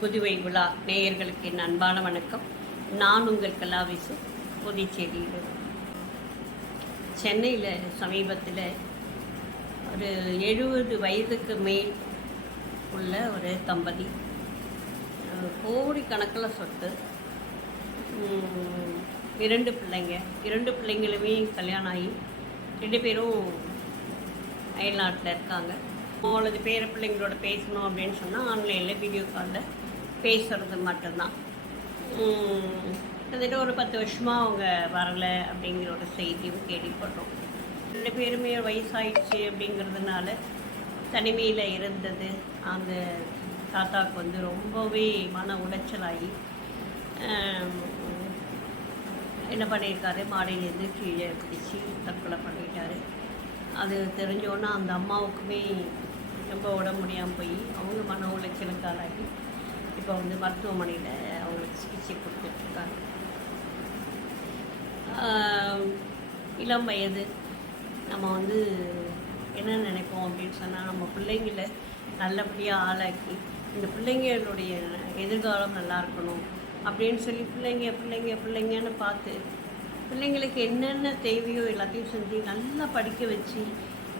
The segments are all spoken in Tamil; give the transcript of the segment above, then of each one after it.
புதுவை விழா நேயர்களுக்கு என் அன்பான வணக்கம். நான் உங்கள் கலாவிசு, புதுச்சேரியில். சென்னையில் சமீபத்தில் ஒரு 70 வயதுக்கு மேல் உள்ள ஒரு தம்பதி, கோடிக்கணக்கில் சொத்து, 2 பிள்ளைங்க, 2 பிள்ளைங்களுமே கல்யாணம் ஆகி 2 பேரும் அயல்நாட்டில் இருக்காங்க. அவங்களது பேர பிள்ளைங்களோட பேசணும் அப்படின்னு சொன்னால் ஆன்லைனில் வீடியோ காலில் பேசுகிறது மட்டும்தான். கிட்டத்தட்ட ஒரு 10 வருஷமாக அவங்க வரலை அப்படிங்கிற ஒரு செய்தியும் கேள்விப்படுறோம். 2 பேருமே வயசாயிடுச்சு அப்படிங்கிறதுனால தனிமையில் இருந்தது அந்த தாத்தாவுக்கு வந்து ரொம்பவே மன உளைச்சலாகி என்ன பண்ணியிருக்காரு, மாடியிலேருந்து கீழே பிடிச்சி தற்கொலை பண்ணிட்டாரு. அது தெரிஞ்சோன்னா அந்த அம்மாவுக்குமே ரொம்ப உடம்பு முடியாமல் போய் அவங்க மன உளைச்சலுக்கு ஆளாகி இப்போ வந்து மருத்துவமனையில் அவங்களுக்கு சிகிச்சை கொடுத்துட்ருக்காங்க. இளம் வயது நம்ம வந்து என்ன நினைப்போம் அப்படின்னு சொன்னால், நம்ம பிள்ளைங்களை நல்லபடியாக ஆளாக்கி இந்த பிள்ளைங்களுடைய எதிர்காலம் நல்லா இருக்கணும் அப்படின்னு சொல்லி பிள்ளைங்கன்னு பார்த்து பிள்ளைங்களுக்கு என்னென்ன தேவையோ எல்லாத்தையும் செஞ்சு நல்லா படிக்க வச்சு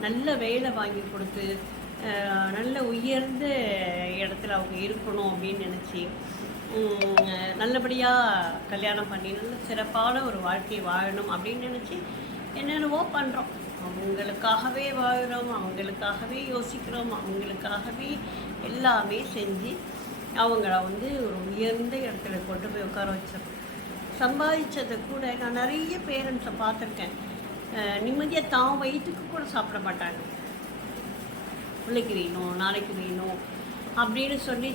நல்ல வேலை வாங்கி கொடுத்து நல்ல உயர்ந்த இடத்துல அவங்க இருக்கணும் அப்படின்னு நினச்சி நல்லபடியாக கல்யாணம் பண்ணி நல்ல சிறப்பான ஒரு வாழ்க்கை வாழணும் அப்படின்னு நினச்சி என்னென்னவோ பண்ணுறோம். அவங்களுக்காகவே வாழ்கிறோம், அவங்களுக்காகவே யோசிக்கிறோம், அவங்களுக்காகவே எல்லாமே செஞ்சு அவங்கள வந்து ஒரு உயர்ந்த இடத்துல கொண்டு போய் உட்கார வச்சிடறோம். சம்பாதிச்சதை கூட நான் நிறைய பேரண்ட்ஸை பார்த்துருக்கேன், நிம்மதியாக தான் வயிற்றுக்கு கூட சாப்பிட மாட்டாங்க. பிள்ளைக்கு வேணும், நாளைக்கு வேணும் அப்படின்னு சொல்லி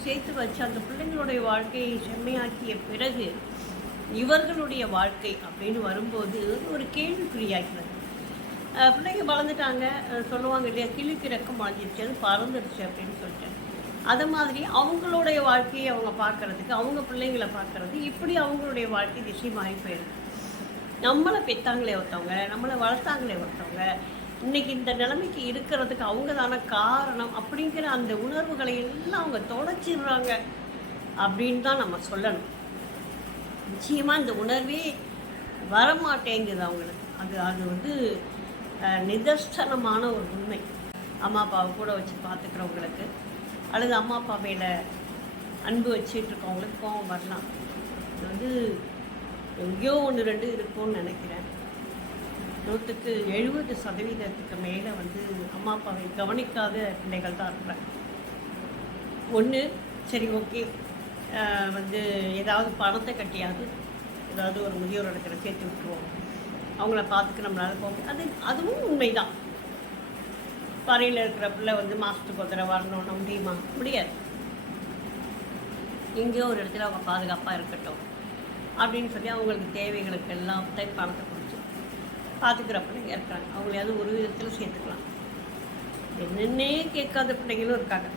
சேர்த்து வச்சு அந்த பிள்ளைங்களுடைய வாழ்க்கையை செம்மையாக்கிய பிறகு இவர்களுடைய வாழ்க்கை அப்படின்னு வரும்போது ஒரு கேள்விக்குறியாகிறது. பிள்ளைங்க வளர்ந்துட்டாங்க, சொல்லுவாங்க இல்லையா, கிழிக்கு ரெக்கம் முளைஞ்சிருச்சு, அது பறந்துடுச்சு அப்படின்னு சொல்லிட்டு. அது மாதிரி அவங்களுடைய வாழ்க்கையை அவங்க பார்க்குறதுக்கு, அவங்க பிள்ளைங்களை பார்க்குறது, இப்படி அவங்களுடைய வாழ்க்கை திசை மாறி போயிடுது. நம்மளை பெற்றாங்களே ஒருத்தவங்க, நம்மளை வளர்த்தாங்களே ஒருத்தவங்க, இன்றைக்கி இந்த நிலைமைக்கு இருக்கிறதுக்கு அவங்க தானே காரணம் அப்படிங்கிற அந்த உணர்வுகளை எல்லாம் அவங்க தொலைச்சிடுறாங்க அப்படின்னு தான் நம்ம சொல்லணும். நிச்சயமாக இந்த உணர்வே வரமாட்டேங்குது அவங்களுக்கு. அது வந்து நிதர்சனமான ஒரு உண்மை. அம்மா அப்பாவை கூட வச்சு பார்த்துக்கிறவங்களுக்கு அல்லது அம்மா அப்பா மேலே அன்பு வச்சுட்டு இருக்கவங்களுக்கு கோவம் வரலாம். இது வந்து எங்கேயோ 1-2 இருக்கும்னு நினைக்கிறேன். 100க்கு 70% மேலே வந்து அம்மா அப்பாவை கவனிக்காத பிள்ளைகள் தான் இருக்கிறாங்க. ஒன்று சரி ஓகே, வந்து ஏதாவது பணத்தை கட்டியாவது ஏதாவது ஒரு முதியோர் இடத்துல சேர்த்து விட்டுருவோம், அவங்கள பார்த்துக்க நம்மளால போக, அதுவும் உண்மைதான். பறையில் இருக்கிற பிள்ளை வந்து மாதத்துக்கு ஒரு தடவை வரணும்னா முடியாது. எங்கேயோ ஒரு இடத்துல அவங்க பாதுகாப்பாக இருக்கட்டும் அப்படின்னு சொல்லி அவங்களுக்கு தேவைகளுக்கு எல்லாத்தையும் பணத்தை கொடுத்து பார்த்துக்கிற பிள்ளைங்க இருக்கிறாங்க. அவங்களையாவது ஒரு விதத்தில் சேர்த்துக்கலாம். என்னென்னே கேட்காத பிள்ளைங்களும் இருக்காங்க.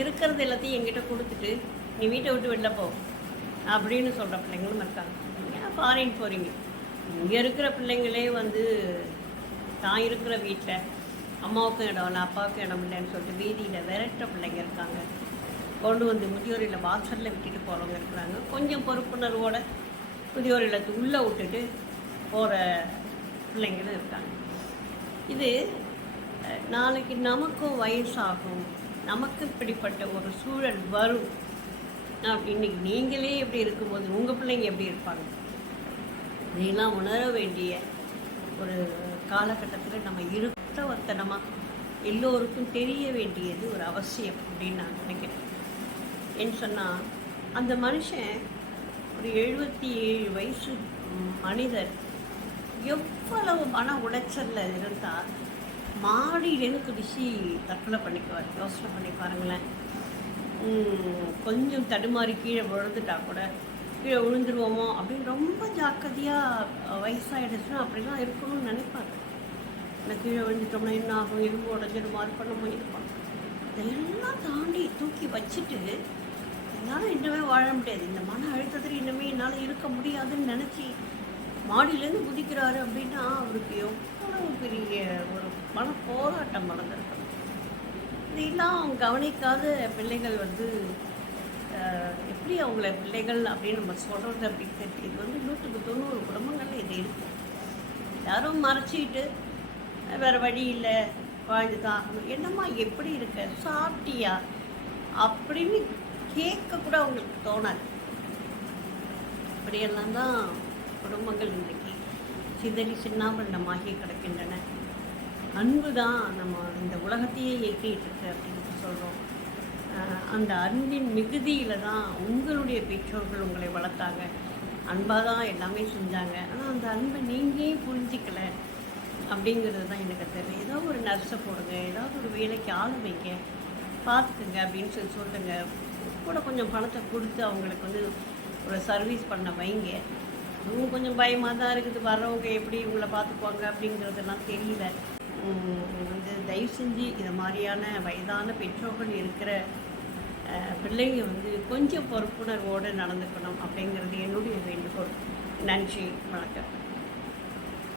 இருக்கிறது எல்லாத்தையும் எங்கிட்ட கொடுத்துட்டு நீ வீட்டை விட்டு வெளில போ அப்படின்னு சொல்கிற பிள்ளைங்களும் இருக்காங்க. ஏன் ஃபாரின் போகிறீங்க? இங்கே இருக்கிற பிள்ளைங்களே வந்து தான் இருக்கிற வீட்டில் அம்மாவுக்கும் இடம் இல்லை, அப்பாவுக்கும் இடம் இல்லைன்னு சொல்லிட்டு வீதியில் விரட்டுற பிள்ளைங்க இருக்காங்க. கொண்டு வந்து முதியோர் இல்ல வாசலில் விட்டுட்டு போகிறவங்க இருக்கிறாங்க. கொஞ்சம் பொறுப்புணர்வோட முதியோர் இல்லத்தை உள்ளே விட்டுட்டு போகிற பிள்ளைங்களும் இருக்காங்க. இது நாளைக்கு நமக்கும் வயசாகும், நமக்கு இப்படிப்பட்ட ஒரு சூழல் வரும். இன்றைக்கி நீங்களே எப்படி இருக்கும்போது உங்கள் பிள்ளைங்க எப்படி இருப்பாங்க? இதெல்லாம் உணர வேண்டிய ஒரு காலகட்டத்தில் நம்ம இருத்தவர்த்தனமாக எல்லோருக்கும் தெரிய வேண்டியது ஒரு அவசியம் அப்படின்னு நான் நினைக்கிறேன். ஏன்னு சொன்னால், அந்த மனுஷன் ஒரு 77 வயசு மனிதர் எவ்வளவு மன உளைச்சலில் இருந்தால் மாடியிலேருந்து குதிச்சு தற்கொலை பண்ணிக்குவார். யோசனை பண்ணி பாருங்களேன். கொஞ்சம் தடுமாறி கீழே விழுந்துட்டா கூட கீழே விழுந்துருவோமோ அப்படின்னு ரொம்ப ஜாக்கிரதையாக வயசாகிடுச்சுன்னா அப்படிலாம் இருக்கணும்னு நினைப்பாங்க. நான் கீழே விழுந்துட்டோம்னா என்ன ஆகும், எலும்பு உடஞ்சிடும், மாதிரி பண்ணமோ இருப்பாங்க. இதெல்லாம் தாண்டி தூக்கி வச்சுட்டு என்னால் இன்னமே வாழ முடியாது, இந்த மன அழுத்தத்தில் இன்னமே என்னால் இருக்க முடியாதுன்னு நினச்சி மாடியிலேருந்து குதிக்கிறாரு அப்படின்னா அவருக்கு எவ்வளவு பெரிய ஒரு மன போராட்டம் நடந்திருக்கணும். இதெல்லாம் கவனிக்காத பிள்ளைகள் வந்து எப்படி அவங்கள பிள்ளைகள் அப்படின்னு நம்ம சொல்கிறது அப்படின்னு தெரியுது. இது வந்து 100க்கு 90 குடும்பங்கள்ல இது இருக்குது. எல்லாரும் மறைச்சிக்கிட்டு வேறு வழி இல்லை, வாழ்ந்து தான் ஆகணும். என்னம்மா எப்படி இருக்க, சாப்பிட்டியா அப்படின்னு கேட்கக்கூட அவங்களுக்கு தோணாது. அப்படியெல்லாம் தான் குடும்பங்கள் இன்றைக்கு சிதறி சின்னாபண்ணமாகி கிடக்கின்றன. அன்பு தான் நம்ம இந்த உலகத்தையே இயக்கிட்டு இருக்கு அப்படின்னு சொல்கிறோம். அந்த அன்பின் மிகுதியில் தான் உங்களுடைய பெற்றோர்கள் உங்களை வளர்த்தாங்க, அன்பாக தான் எல்லாமே செஞ்சாங்க. ஆனால் அந்த அன்பை நீங்கள் புரிஞ்சிக்கலை அப்படிங்கிறது தான் எனக்கு தெரியும். ஏதோ ஒரு நர்ஸை போடுங்க, ஏதாவது ஒரு வேலைக்கு ஆள் வைங்க, பார்த்துக்குங்க அப்படின்னு சொல்லுங்க. கூட கொஞ்சம் பணத்தை கொடுத்து அவங்களுக்கு வந்து ஒரு சர்வீஸ் பண்ண வைங்க. அதுவும் கொஞ்சம் பயமாக தான் இருக்குது, வர்றவங்க எப்படி இவங்கள பார்த்துக்குவாங்க அப்படிங்கிறதெல்லாம் தெரியல. வந்து தயவு செஞ்சு இதை மாதிரியான வயதான பெற்றோர்கள் இருக்கிற பிள்ளைங்க வந்து கொஞ்சம் பொறுப்புணர்வோடு நடந்துக்கணும் அப்படிங்கிறது என்னுடைய வேண்டுகோள். நன்றி, வணக்கம்.